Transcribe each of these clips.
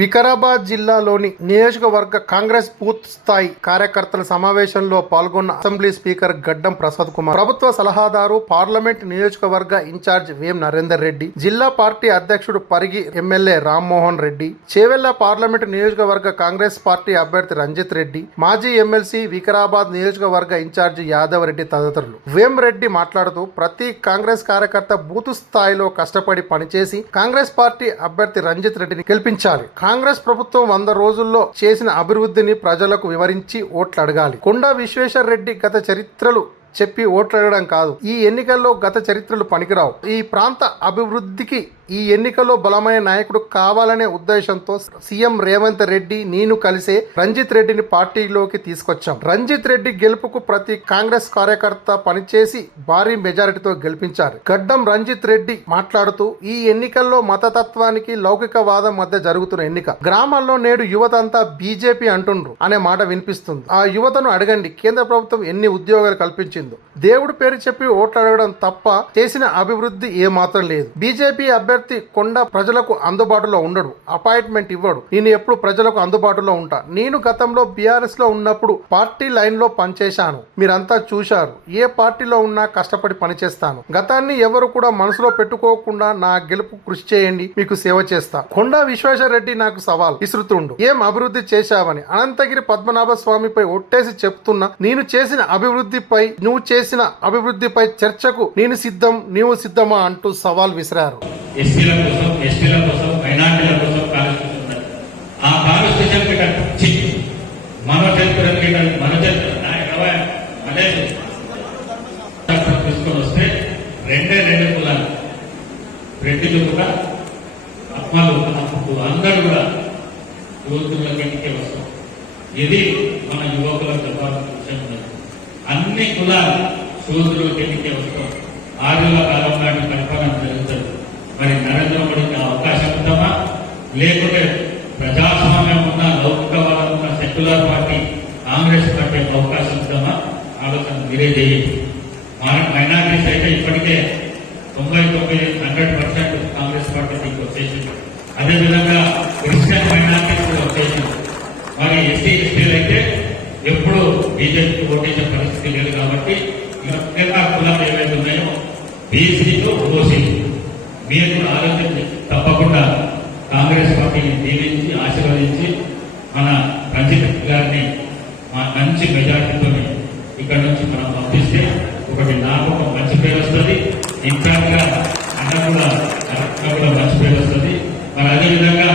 వికారాబాద్ జిల్లాలోని నియోజకవర్గ కాంగ్రెస్ బూత్ స్థాయి కార్యకర్తల సమావేశంలో పాల్గొన్న అసెంబ్లీ స్పీకర్ గడ్డం ప్రసాద్ కుమార్ ప్రభుత్వ సలహాదారు పార్లమెంట్ నియోజకవర్గ ఇన్ఛార్జ్ వేం నరేందర్ రెడ్డి జిల్లా పార్టీ అధ్యక్షుడు పరిగి ఎమ్మెల్యే రామ్మోహన్ రెడ్డి చేవెళ్ళ పార్లమెంట్ నియోజకవర్గ కాంగ్రెస్ పార్టీ అభ్యర్థి రంజిత్ రెడ్డి మాజీ ఎమ్మెల్సీ వికారాబాద్ నియోజకవర్గ ఇన్ఛార్జ్ యాదవ్ రెడ్డి తదితరులు. వేం రెడ్డి మాట్లాడుతూ ప్రతి కాంగ్రెస్ కార్యకర్త బూత్ స్థాయిలో కష్టపడి పనిచేసి కాంగ్రెస్ పార్టీ అభ్యర్థి రంజిత్ రెడ్డిని గెలిపించాలి. కాంగ్రెస్ ప్రభుత్వం వంద రోజుల్లో చేసిన అభివృద్ధిని ప్రజలకు వివరించి ఓట్లు అడగాలి కొండా విశ్వేశ్వర్ రెడ్డి గత చరిత్రలు చెప్పి ఓట్లు అడగడం కాదు. ఈ ఎన్నికల్లో గత చరిత్రలు పనికిరావు. ఈ ప్రాంత అభివృద్ధికి ఈ ఎన్నికల్లో బలమైన నాయకుడు కావాలనే ఉద్దేశంతో సీఎం రేవంత్ రెడ్డి నేను కలిసే రంజిత్ రెడ్డిని పార్టీలోకి తీసుకొచ్చాం. రంజిత్ రెడ్డి గెలుపుకు ప్రతి కాంగ్రెస్ కార్యకర్త పనిచేసి భారీ మెజారిటీతో గెలిపించారు. గడ్డం రంజిత్ రెడ్డి మాట్లాడుతూ ఈ ఎన్నికల్లో మతతత్వానికి లౌకికవాదం మధ్య జరుగుతున్న ఎన్నిక. గ్రామాల్లో నేడు యువత అంతా బీజేపీ అంటుండ్రు అనే మాట వినిపిస్తుంది. ఆ యువతను అడగండి కేంద్ర ప్రభుత్వం ఎన్ని ఉద్యోగాలు కల్పించిందో. దేవుడు పేరు చెప్పి ఓట్లు అడగడం తప్ప చేసిన అభివృద్ధి ఏమాత్రం లేదు. బీజేపీ అభ్యర్థి కొండ ప్రజలకు అందుబాటులో ఉండడు. అపాయింట్మెంట్ ఇవ్వడు. నేను ఎప్పుడు ప్రజలకు అందుబాటులో ఉంటా. నేను గతంలో బీఆర్ఎస్లో ఉన్నప్పుడు పార్టీ లైన్లో పనిచేశాను. మీరంతా చూశారు. ఏ పార్టీలో ఉన్నా కష్టపడి పనిచేస్తాను. గతాన్ని ఎవరు కూడా మనసులో పెట్టుకోకుండా నా గెలుపు కృషి చేయండి. మీకు సేవ చేస్తా. కొండా విశ్వేశ్వరరెడ్డి నాకు సవాల్. ఇసురుతుండు ఏం అభివృద్ధి చేశావని అనంతగిరి పద్మనాభ స్వామిపై ఒట్టేసి చెప్తున్నా నేను చేసిన అభివృద్ధిపై నువ్వు చేసిన అభివృద్ధిపై చర్చకు నేను సిద్ధం నీవు సిద్ధమా అంటూ సవాల్ విసిరారు. ఎస్సీల కోసం ఎస్టీల కోసం మైనార్టీల కోసం కాన్స్టిట్యూషన్ ఉన్నది ఆ కాన్స్టిట్యూషన్ కట్టించి మన చరిత్రకి మన చరిత్ర. అదే తీసుకొని వస్తే రెండే రెండు కులాలు. రెడ్డిలు కూడా అమ్మలు అప్పుడు అందరూ కూడా యువకుల కంటికే వస్తాం. ఇది మన యువకుల చెప్పాల్సిన విషయం అన్ని కులాలు సోదరుల కంటికే వస్తాం. ఆరుల కాలం నాటి పరిపాలన జరుగుతుంది. మరి నరేంద్ర మోడీకి అవకాశం ఉందామా లేకుంటే ప్రజాస్వామ్యం ఉన్న లౌకికవాదం ఉన్న సెక్యులర్ పార్టీ కాంగ్రెస్ పార్టీ అవకాశం ఉందామా ఆలోచన మీరే చేయండి. మైనార్టీస్ అయితే ఇప్పటికే తొంభై తొమ్మిది హండ్రెడ్ పర్సెంట్ కాంగ్రెస్ పార్టీకి వచ్చేసింది. అదేవిధంగా క్రిస్టియన్ మైనార్టీస్ కూడా వచ్చేసింది. మరి ఎస్సీ ఎస్టీలు అయితే ఎప్పుడు బీజేపీకి ఓటేసే పరిస్థితి లేదు కాబట్టి మిగతా కులాలు ఏవైతే ఉన్నాయో బీసీలు ఓసీలు మీరు కూడా ఆలోచించి తప్పకుండా కాంగ్రెస్ పార్టీని దీవించి ఆశీర్వదించి మన రంజిత్ గారిని మా మంచి మెజార్టీతో ఇక్కడ నుంచి మనం పంపిస్తే ఒకటి నాకు ఒక మంచి పేరు వస్తుంది. ఇన్ఫాక్ట్గా అన్న కూడా అన్న కూడా మంచి పేరు వస్తుంది. మరి అదేవిధంగా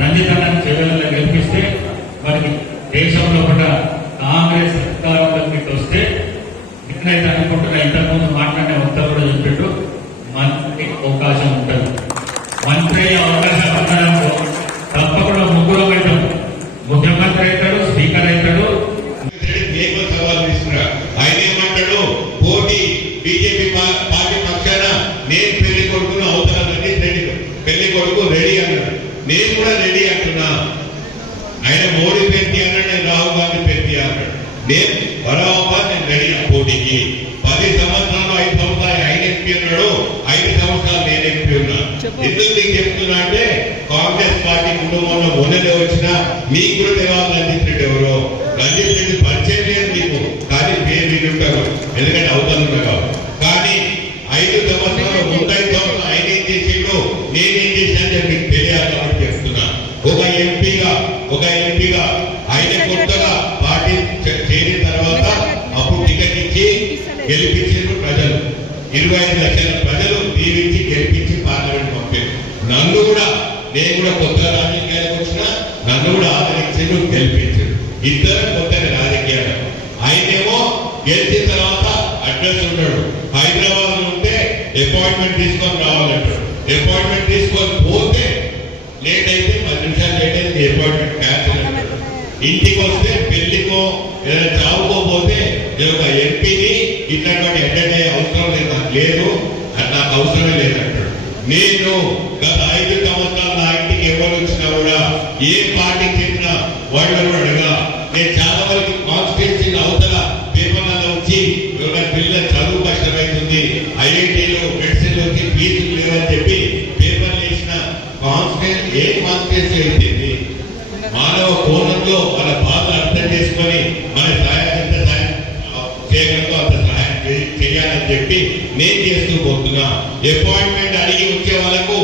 రంజిత్ అన్నని చెవులలో గెలిపిస్తే మనకి దేశంలో కూడా కాంగ్రెస్ అధికారంలోకి వస్తే ఎట్లయితే అనుకుంటున్నా ఇంతకుముందు మాట్లాడే వస్తారు నేను కూడా రెడీ అంటున్నా. ఆయన మోడీ పెట్టి అన్నాడు నేను రాహుల్ గాంధీ పెట్టి అన్నాడు. నేను బరాబర్ నేను రెడీ పోటీకి. పది సంవత్సరాలు ఐదు సంవత్సరాలు ఆయన ఎంపీ ఉన్నాడు ఐదు సంవత్సరాలు నేను ఎంపీ ఉన్నా. ఎందుకు నీకు చెప్తున్నా అంటే కాంగ్రెస్ పార్టీ కుటుంబంలో మొన్ననే వచ్చిన మీకు కూడా తెలియాలి రంజిత్ రెడ్డి ఎవరో. రంజిత్ రెడ్డి పరిచయం లేదు మీకు కానీ పేరు విని ఉంటారు. ఎందుకంటే అవతల ఉన్నారు కానీ ఐదు సంవత్సరాలు ముందై సంవత్సరాలు ఆయన ఏం చేసిండు నేనేం గెలిపించారు ప్రజలు. ఇరవై ఐదు లక్షల ప్రజలు దీవించి గెలిపించి పార్లమెంట్ పంపారు. నన్ను కూడా నేను కూడా కొత్తగా రాజకీయాలకు వచ్చిన నన్ను కూడా ఆదరించారు గెలిపించారు ఇద్దరు కొత్త రాజకీయాలు. ఆయనేమో గెలిచిన తర్వాత అడ్రస్ ఉంటాడు. హైదరాబాద్లో ఉంటే అపాయింట్మెంట్ తీసుకొని రావాలంటాడు. అపాయింట్మెంట్ తీసుకొని పోతే లేట్ అయితే పది నిమిషాలు లేట్ అయితే అపాయింట్మెంట్ క్యాన్సిల్ అంటాడు. ఇంటికి వస్తే పెళ్ళికో ఏదైనా పోతే నేను ఒక ఎంపీని ఇట్లాంటి అటెండ్ అవసరం లేదు నాకు లేదు అది నాకు అవసరమే లేదంటాడు నేను గత ఐదు సంవత్సరాలు నా ఇంటికి ఎవరు వచ్చినా కూడా ఏ పార్టీ చెప్పినా వాళ్ళు అడగా. నేను చాలా వరకు కాన్స్టిట్యూన్సీ అవతల పేపర్లలో వచ్చి ఎవరైనా పిల్లల చదువు కష్టమవుతుంది ఐఐటీలో మెడిసిన్ వచ్చి ఫీజులు లేవని చెప్పి పేపర్లు వేసిన కాన్స్టిట్యూన్సీ ఏ కాన్స్టిట్యూన్సీ అయితేంది మానవ కోణంలో మన బాధలు అర్థం చేసుకొని మన సాయం చేయగలదో అంత సహాయం చేయాలని చెప్పి నేను చేస్తూ పోతున్నా. అపాయింట్మెంట్ అడిగి వచ్చే వాళ్ళకు